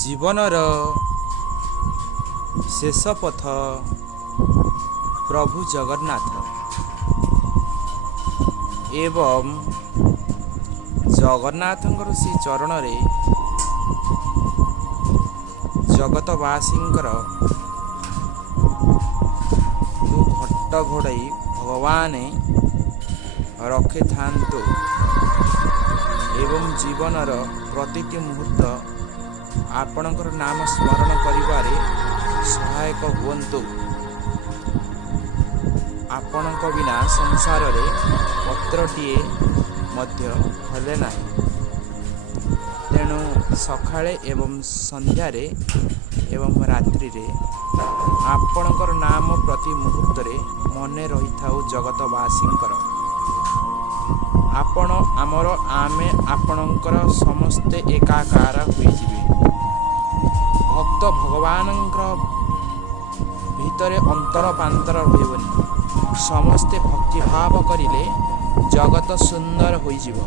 जीवनर शेष पथ प्रभु जगन्नाथ एवं जगन्नाथंकर से चरण रे जगतवासींकर घट्ट घोड़ाई भगवान रखे थांतु एवं जीवनर प्रतिटी मुहूर्त आपणकर नाम स्मरण करिबारे सहायक हुंतु। आपणक बिना संसार रे पत्रटीए मध्य हले नाही। तेणु सकाळे एवं संध्यारे एवं रात्रि रे आपणकर नाम प्रति मुहूर्त रे मने रही थाउ जगतवासींकर। आपण आमर आमे आपणकर समस्ते एकाकार होई जिवे। भक्त भगवानंकर भितरे अंतर पांतर होइबनी। समस्ते भक्तिभाव करिले जगत सुंदर होई जिवो।